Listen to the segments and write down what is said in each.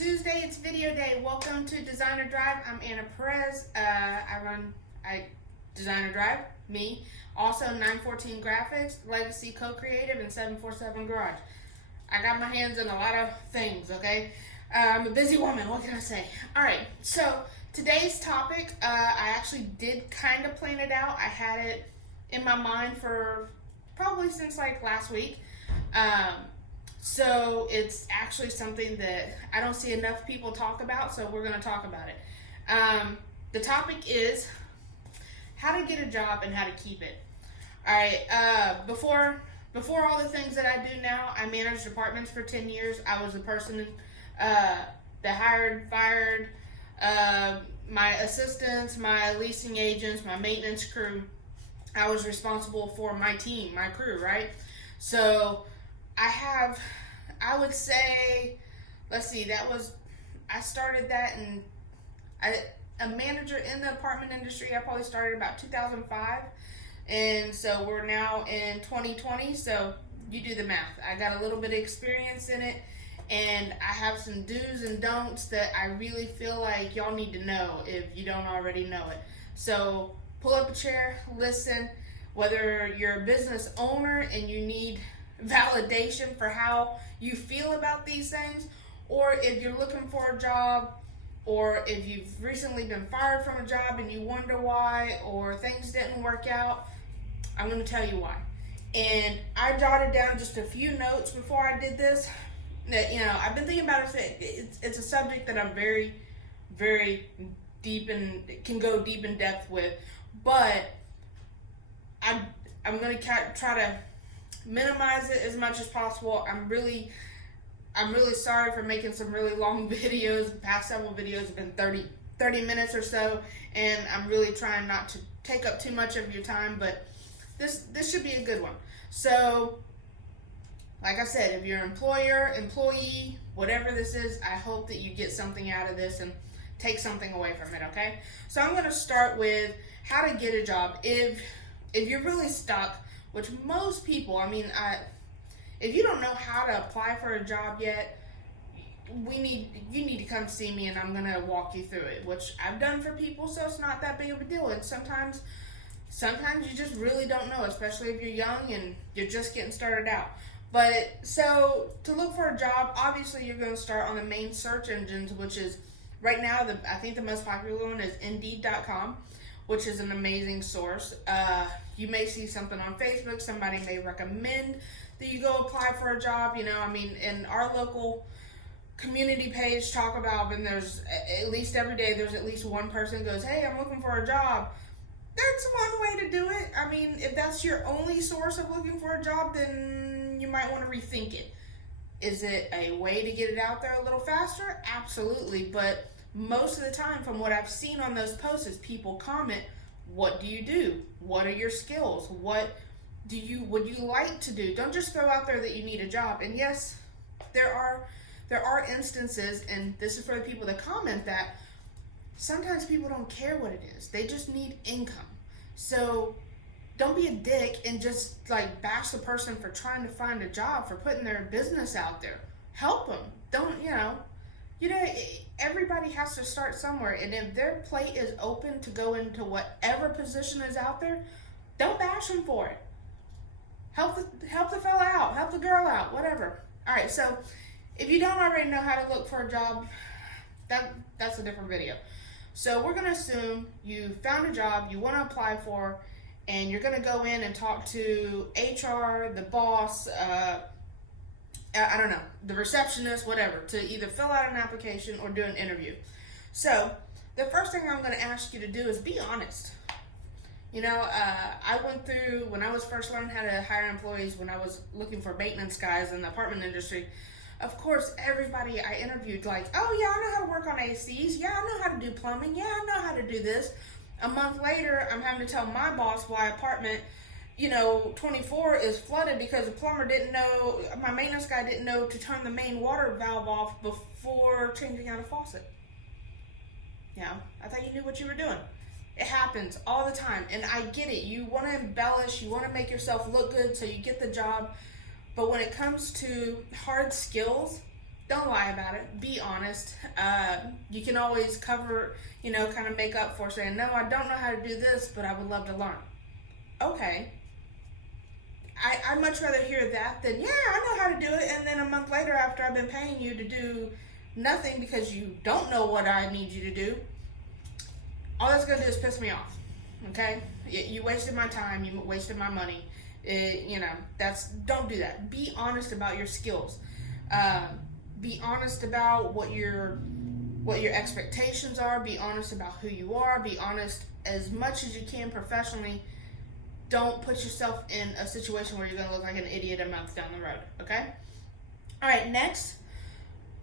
Tuesday, it's video day. Welcome to Designer Drive. I'm Anna Perez. I Designer Drive, me. Also 914 Graphics, Legacy Co-Creative, and 747 Garage. I got my hands in a lot of things, okay? I'm a busy woman, what can I say? Alright, so today's topic, I actually did kind of plan it out. I had it in my mind for probably since like last week. So it's actually something that I don't see enough people talk about, so we're going to talk about it. The topic is how to get a job and how to keep it. Alright, before all the things that I do now, I managed departments for 10 years. I was the person that hired, fired, my assistants, my leasing agents, my maintenance crew. I was responsible for my team, my crew, right? So I would say, let's see, I started that a manager in the apartment industry, I probably started about 2005. And so we're now in 2020, so you do the math. I got a little bit of experience in it, and I have some do's and don'ts that I really feel like y'all need to know if you don't already know it. So pull up a chair, listen, whether you're a business owner and you need validation for how you feel about these things, or if you're looking for a job, or if you've recently been fired from a job and you wonder why, or things didn't work out, I'm going to tell you why. And I jotted down just a few notes before I did this that, I've been thinking about it. It's a subject that I'm very, very deep and can go deep in depth with, but I'm going to try to minimize it as much as possible. I'm really sorry for making some really long videos. The past several videos have been 30 minutes or so, and I'm really trying not to take up too much of your time, but this should be a good one. So, like I said, if you're an employer, employee, whatever this is, I hope that you get something out of this and take something away from it, okay? So I'm going to start with how to get a job. If you're really stuck, which most people, if you don't know how to apply for a job yet, you need to come see me and I'm going to walk you through it, which I've done for people, so it's not that big of a deal. And sometimes you just really don't know, especially if you're young and you're just getting started out. But so to look for a job, obviously you're going to start on the main search engines, which is right now, I think the most popular one is Indeed.com, which is an amazing source. You may see something on Facebook, somebody may recommend that you go apply for a job. In our local community page, talk about, and there's at least every day, there's at least one person goes, hey, I'm looking for a job. That's one way to do it. If that's your only source of looking for a job, then you might want to rethink it. Is it a way to get it out there a little faster? Absolutely, but most of the time, from what I've seen on those posts, is people comment, what do you do? What are your skills? What would you like to do? Don't just throw out there that you need a job. And yes, there are instances, and this is for the people that comment, that sometimes people don't care what it is. They just need income. So don't be a dick and just like bash the person for trying to find a job, for putting their business out there. Help them. Don't, everybody has to start somewhere, and if their plate is open to go into whatever position is out there, don't bash them for it. Help the fella out, help the girl out, whatever. All right, so if you don't already know how to look for a job, that's a different video. So we're going to assume you found a job you want to apply for, and you're going to go in and talk to HR, the boss, I don't know, the receptionist, whatever, to either fill out an application or do an interview. So the first thing I'm going to ask you to do is be honest. I went through, when I was first learning how to hire employees, when I was looking for maintenance guys in the apartment industry, of course, everybody I interviewed, like, oh yeah, I know how to work on ACs. Yeah, I know how to do plumbing. Yeah, I know how to do this. A month later, I'm having to tell my boss why apartment 24 is flooded because the plumber didn't know, my maintenance guy didn't know to turn the main water valve off before changing out a faucet. I thought you knew what you were doing. It happens all the time, and I get it. You want to embellish, you want to make yourself look good so you get the job, but when it comes to hard skills, Don't lie about it. Be honest. You can always cover, kind of make up for saying, no, I don't know how to do this, but I would love to learn. Okay. I'd much rather hear that than, yeah, I know how to do it, and then a month later after I've been paying you to do nothing because you don't know what I need you to do, all that's going to do is piss me off. Okay? You wasted my time. You wasted my money. Don't do that. Be honest about your skills. Be honest about what your expectations are. Be honest about who you are. Be honest as much as you can professionally. Don't put yourself in a situation where you're going to look like an idiot a month down the road, okay? All right, next.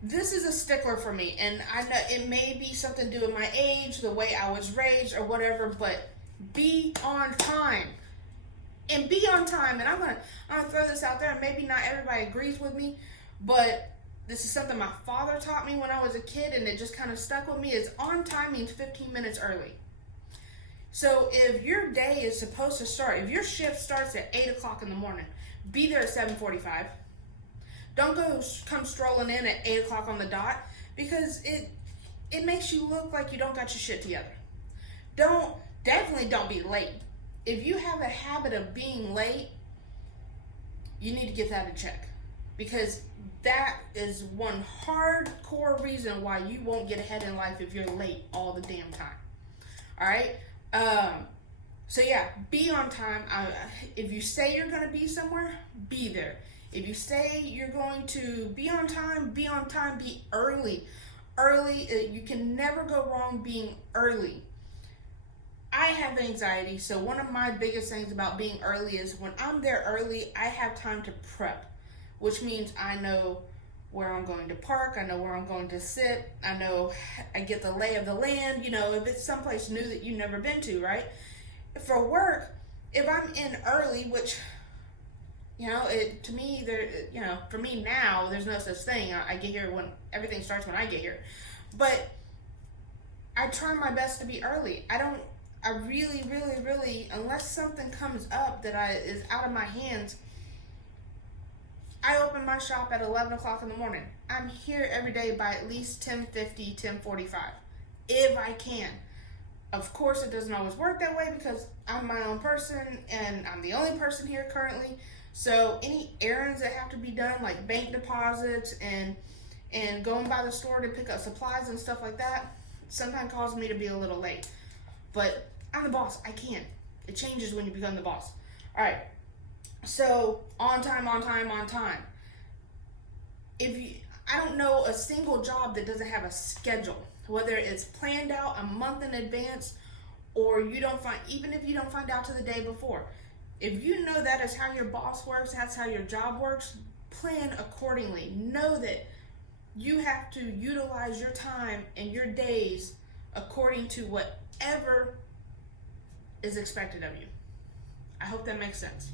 This is a stickler for me, and I know it may be something to do with my age, the way I was raised, or whatever, but be on time. And be on time, and I'm gonna throw this out there, and maybe not everybody agrees with me, but this is something my father taught me when I was a kid, and it just kind of stuck with me, is on time means 15 minutes early. So if your day is supposed to start, if your shift starts at 8 o'clock in the morning, be there at 7:45. Don't come strolling in at 8 o'clock on the dot, because it makes you look like you don't got your shit together. Definitely don't be late. If you have a habit of being late, you need to get that in check, because that is one hardcore reason why you won't get ahead in life if you're late all the damn time. All right? So yeah, be on time. If you say you're going to be somewhere, be there. If you say you're going to be on time, be on time, be early. Early, you can never go wrong being early. I have anxiety, so one of my biggest things about being early is when I'm there early, I have time to prep, which means I know where I'm going to park, I know where I'm going to sit, I get the lay of the land, if it's someplace new that you've never been to, right? For work, if I'm in early, which, to me, for me now, there's no such thing. I get here when everything starts when I get here. But I try my best to be early. I really, really, really, unless something comes up that is out of my hands, I open my shop at 11 o'clock in the morning. I'm here every day by at least 10:50, 10:45, if I can. Of course, it doesn't always work that way because I'm my own person and I'm the only person here currently. So any errands that have to be done, like bank deposits and going by the store to pick up supplies and stuff like that, sometimes causes me to be a little late. But I'm the boss. I can. It changes when you become the boss. All right. So on time, on time, on time. I don't know a single job that doesn't have a schedule, whether it's planned out a month in advance, or even if you don't find out to the day before. If you know that is how your boss works, that's how your job works, plan accordingly. Know that you have to utilize your time and your days according to whatever is expected of you. I hope that makes sense.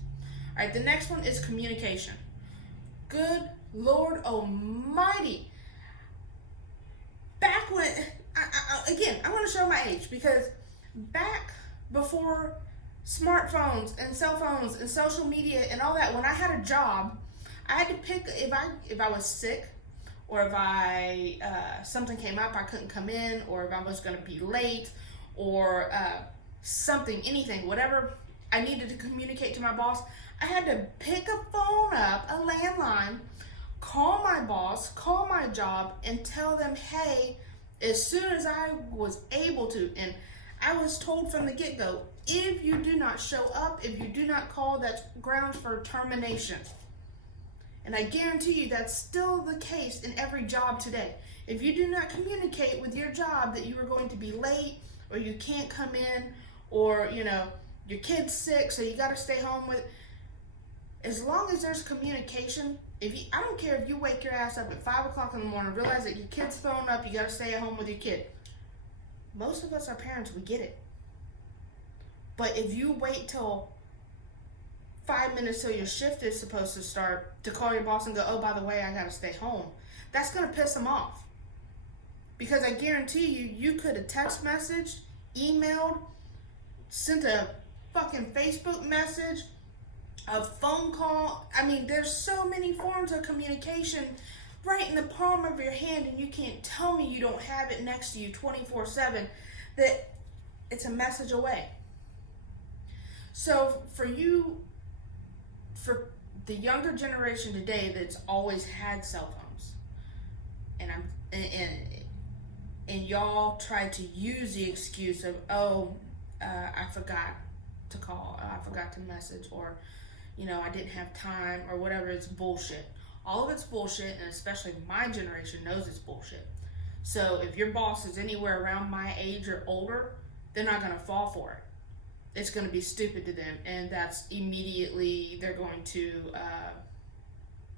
All right, the next one is communication. Good Lord Almighty. Back when, I'm going to show my age, because back before smartphones and cell phones and social media and all that, when I had a job, I had to pick, if I was sick, or if something came up, I couldn't come in, or if I was going to be late, or anything, whatever I needed to communicate to my boss, I had to pick a phone up, a landline, call my boss, call my job, and tell them, hey, as soon as I was able to, and I was told from the get-go, if you do not show up, if you do not call, that's grounds for termination. And I guarantee you that's still the case in every job today. If you do not communicate with your job that you are going to be late, or you can't come in, or, your kid's sick, so you got to stay home with, as long as there's communication, I don't care if you wake your ass up at 5 o'clock in the morning, realize that your kid's phone up, you got to stay at home with your kid. Most of us are parents, we get it. But if you wait till 5 minutes till your shift is supposed to start to call your boss and go, oh, by the way, I got to stay home, that's going to piss them off. Because I guarantee you could have text messaged, emailed, sent a fucking Facebook message, a phone call. I mean, there's so many forms of communication right in the palm of your hand and you can't tell me you don't have it next to you 24/7, that it's a message away. So for the younger generation today that's always had cell phones, and y'all try to use the excuse of, I forgot to call, I forgot to message, or I didn't have time, or whatever. It's bullshit. All of it's bullshit, and especially my generation knows it's bullshit. So if your boss is anywhere around my age or older, they're not going to fall for it. It's going to be stupid to them, and that's immediately they're going to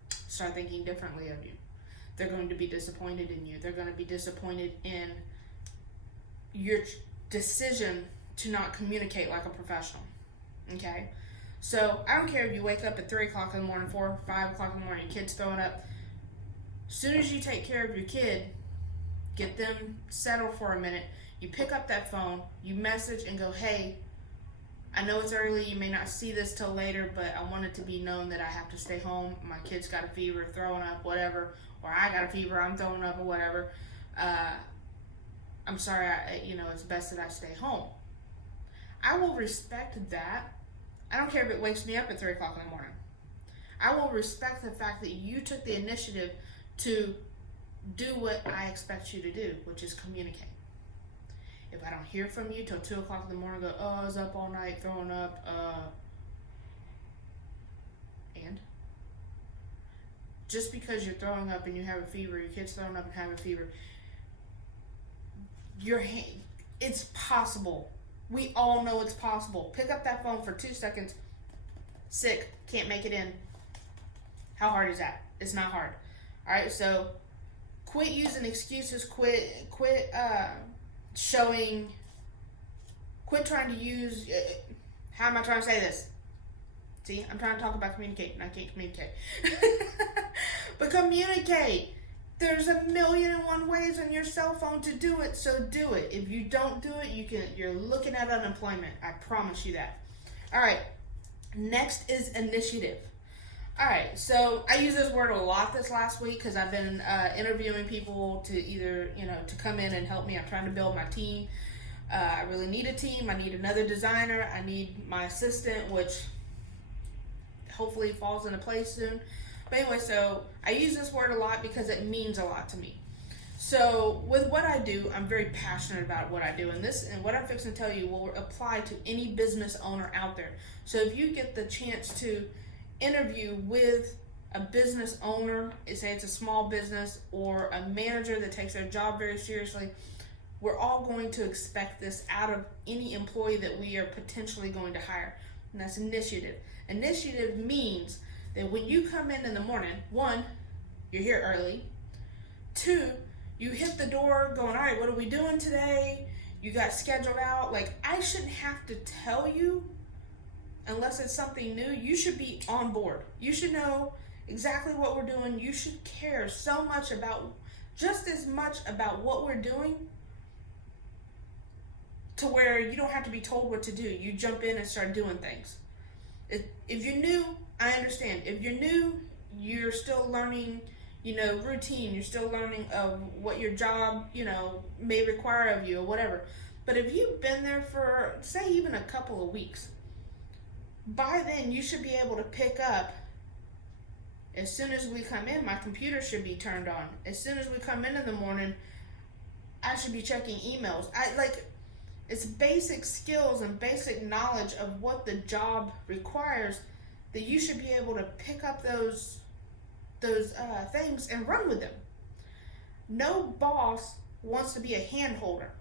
start thinking differently of you. They're going to be disappointed in you. They're going to be disappointed in your decision to not communicate like a professional. Okay? So I don't care if you wake up at 3 o'clock in the morning, 4 or 5 o'clock in the morning, your kid's throwing up. As soon as you take care of your kid, get them settled for a minute, you pick up that phone, you message and go, hey, I know it's early, you may not see this till later, but I want it to be known that I have to stay home. My kid's got a fever, throwing up, whatever, or I got a fever, I'm throwing up, or whatever. I'm sorry, it's best that I stay home. I will respect that. I don't care if it wakes me up at 3 o'clock in the morning. I will respect the fact that you took the initiative to do what I expect you to do, which is communicate. If I don't hear from you till 2 o'clock in the morning, go, I was up all night throwing up, and? Just because you're throwing up and you have a fever, your kid's throwing up and have a fever, it's possible. We all know it's possible. Pick up that phone for 2 seconds. Sick, can't make it in. How hard is that? It's not hard. All right, so quit using excuses. Quit trying to use. How am I trying to say this? See, I'm trying to talk about communicate, and I can't communicate. But communicate. There's 1,000,001 ways on your cell phone to do it, so do it. If you don't do it, you're looking at unemployment. I promise you that. All right. Next is initiative. All right. So I used this word a lot this last week because I've been interviewing people to either to come in and help me. I'm trying to build my team. I really need a team. I need another designer. I need my assistant, which hopefully falls into place soon. But anyway, so I use this word a lot because it means a lot to me. So with what I do, I'm very passionate about what I do. And what I'm fixing to tell you will apply to any business owner out there. So if you get the chance to interview with a business owner, say it's a small business, or a manager that takes their job very seriously, we're all going to expect this out of any employee that we are potentially going to hire. And that's initiative. Initiative means that when you come in the morning, 1, you're here early. 2, you hit the door going, all right, what are we doing today? You got scheduled out. Like, I shouldn't have to tell you unless it's something new. You should be on board. You should know exactly what we're doing. You should care so much just as much about what we're doing, to where you don't have to be told what to do. You jump in and start doing things. If you're new, I understand. If you're new, you're still learning, routine. You're still learning of what your job, may require of you or whatever. But if you've been there for, say, even a couple of weeks, by then you should be able to pick up. As soon as we come in, my computer should be turned on. As soon as we come in the morning, I should be checking emails. It's basic skills and basic knowledge of what the job requires, that you should be able to pick up those things and run with them. No boss wants to be a hand holder.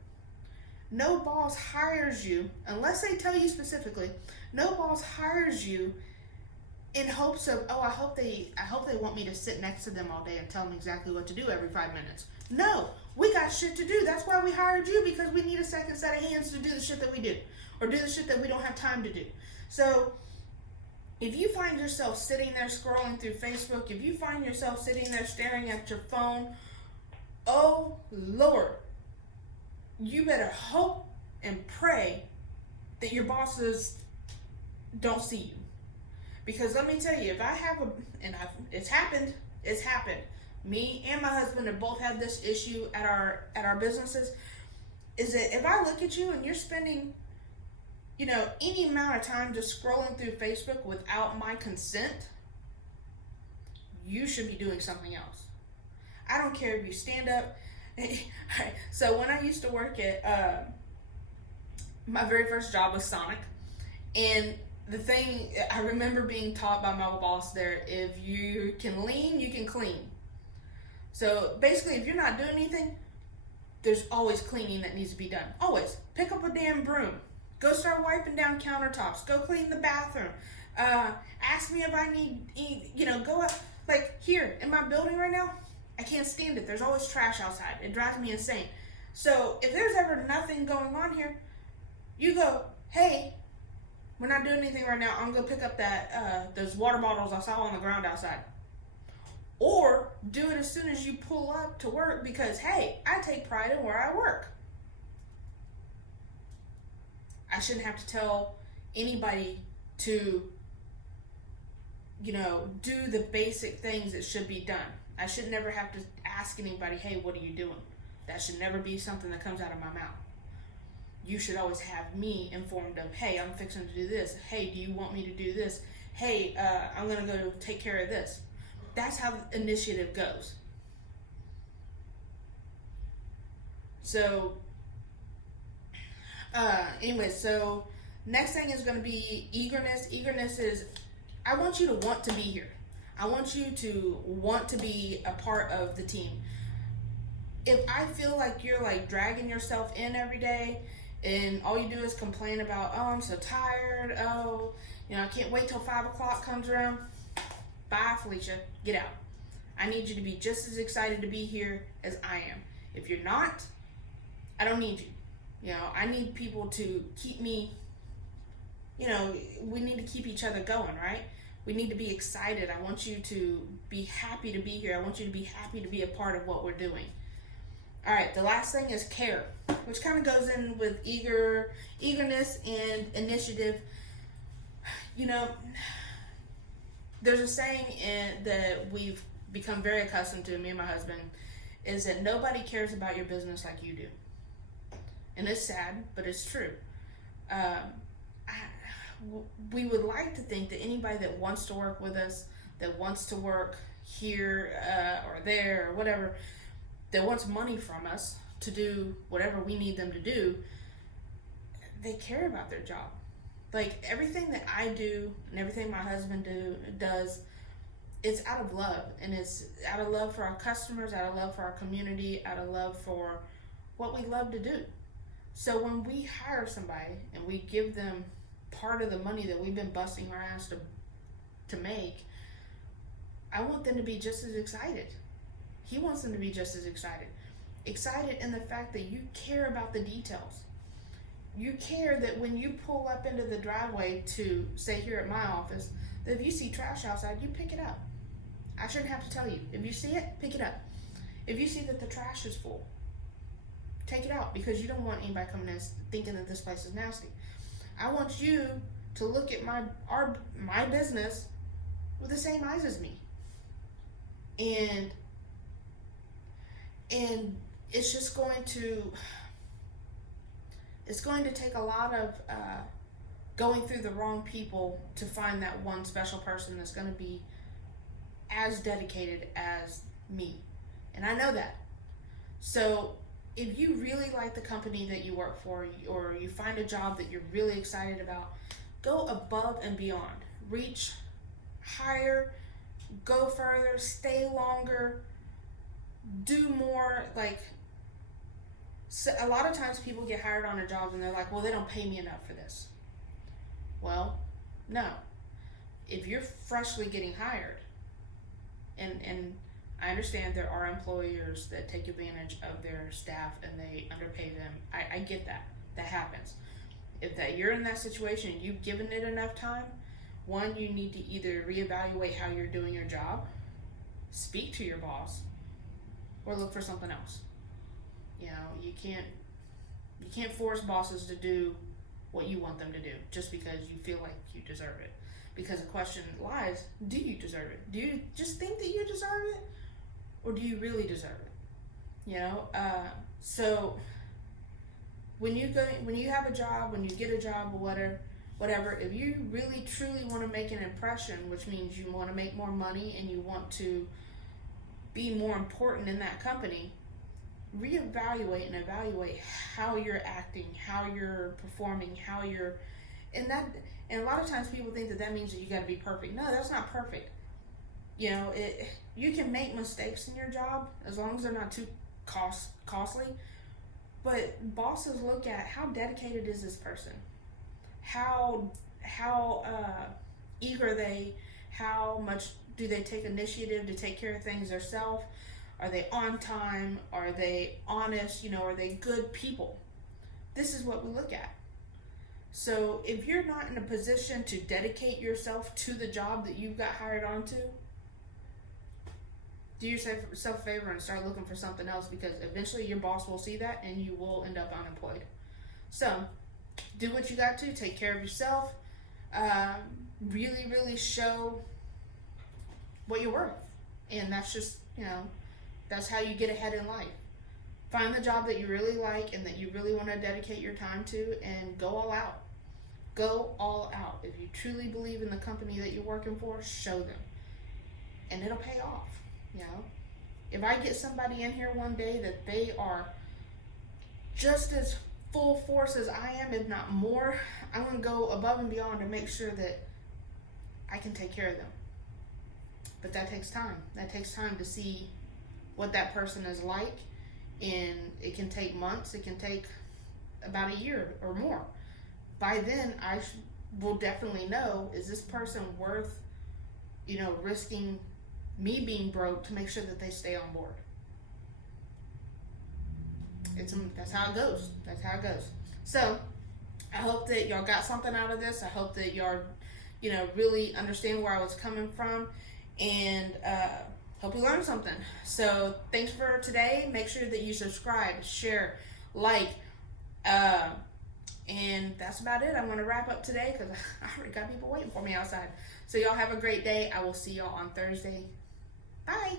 No boss hires you, unless they tell you specifically, no boss hires you in hopes of, I hope they want me to sit next to them all day and tell them exactly what to do every 5 minutes. No, we got shit to do. That's why we hired you, because we need a second set of hands to do the shit that we do, or do the shit that we don't have time to do. So if you find yourself sitting there scrolling through Facebook, if you find yourself sitting there staring at your phone, oh Lord, you better hope and pray that your bosses don't see you. Because let me tell you, if I have it's happened. Me and my husband have both had this issue at our businesses, is that if I look at you and you're spending, any amount of time just scrolling through Facebook without my consent, you should be doing something else. I don't care if you stand up. So when I used to work at my very first job was Sonic, and the thing I remember being taught by my boss there, if you can lean, you can clean. So basically, if you're not doing anything, there's always cleaning that needs to be done. Always. Pick up a damn broom. Go start wiping down countertops. Go clean the bathroom. Ask me if I need, go up. Like here in my building right now, I can't stand it. There's always trash outside. It drives me insane. So if there's ever nothing going on here, you go, hey, we're not doing anything right now. I'm going to pick up those water bottles I saw on the ground outside. Or do it as soon as you pull up to work because, hey, I take pride in where I work. I shouldn't have to tell anybody to, do the basic things that should be done. I should never have to ask anybody, hey, what are you doing? That should never be something that comes out of my mouth. You should always have me informed of, hey, I'm fixing to do this. Hey, do you want me to do this? Hey, I'm going to go take care of this. That's how the initiative goes. So, so next thing is going to be eagerness. Eagerness is, I want you to want to be here. I want you to want to be a part of the team. If I feel like you're like dragging yourself in every day and all you do is complain about, oh, I'm so tired. Oh, I can't wait till 5 o'clock comes around. Bye, Felicia. Get out. I need you to be just as excited to be here as I am. If you're not, I don't need you. I need people to keep me, we need to keep each other going, right? We need to be excited. I want you to be happy to be here. I want you to be happy to be a part of what we're doing. All right, the last thing is care, which kind of goes in with eagerness and initiative. There's a saying that we've become very accustomed to, me and my husband, is that nobody cares about your business like you do. And it's sad, but it's true. We would like to think that anybody that wants to work with us, that wants to work here or there or whatever, that wants money from us to do whatever we need them to do, they care about their job. Like everything that I do and everything my husband does, it's out of love, and it's out of love for our customers, out of love for our community, out of love for what we love to do. So when we hire somebody and we give them part of the money that we've been busting our ass to make, I want them to be just as excited. He wants them to be just as excited. Excited in the fact that you care about the details. You care that when you pull up into the driveway to, say here at my office, that if you see trash outside, you pick it up. I shouldn't have to tell you. If you see it, pick it up. If you see that the trash is full, take it out, because you don't want anybody coming in thinking that this place is nasty. I want you to look at my business with the same eyes as me. And it's just going to take a lot of going through the wrong people to find that one special person that's going to be as dedicated as me. And I know that. So if you really like the company that you work for, or you find a job that you're really excited about, go above and beyond. Reach higher, go further, stay longer, do more. So a lot of times people get hired on a job and they're like, well, they don't pay me enough for this. Well, no. If you're freshly getting hired, and I understand there are employers that take advantage of their staff and they underpay them. I get that. That happens. If you're in that situation and you've given it enough time, one, you need to either reevaluate how you're doing your job, speak to your boss, or look for something else. You can't force bosses to do what you want them to do just because you feel like you deserve it. Because the question lies, do you deserve it? Do you just think that you deserve it? or do you really deserve it? You know, so when you have a job, when you get a job or whatever, if you really truly want to make an impression, which means you want to make more money and you want to be more important in that company, reevaluate and evaluate how you're acting, how you're performing, and a lot of times people think that means that you got to be perfect. No, that's not perfect. You know, you can make mistakes in your job as long as they're not too costly. But bosses look at how dedicated is this person, how eager are they, how much do they take initiative to take care of things themselves. Are they on time? Are they honest? You know, are they good people? This is what we look at. So if you're not in a position to dedicate yourself to the job that you got hired onto, do yourself a favor and start looking for something else, because eventually your boss will see that and you will end up unemployed. So do what you got to, take care of yourself, really show what you're worth. And that's just, you know, that's how you get ahead in life. Find the job that you really like and that you really want to dedicate your time to, and go all out. Go all out. If you truly believe in the company that you're working for, show them. And it'll pay off, you know. If I get somebody in here one day that they are just as full force as I am, if not more, I'm going to go above and beyond to make sure that I can take care of them. But that takes time. That takes time to see what that person is like, and it can take months, it can take about a year or more. By then, I will definitely know, is this person worth, you know, risking me being broke to make sure that they stay on board. That's how it goes. That's how it goes. So, I hope that y'all got something out of this. I hope that y'all, you know, really understand where I was coming from, and hope you learned something. So thanks for today. Make sure that you subscribe, share, like, and that's about it. I'm going to wrap up today because I already got people waiting for me outside. So y'all have a great day. I will see y'all on Thursday. Bye.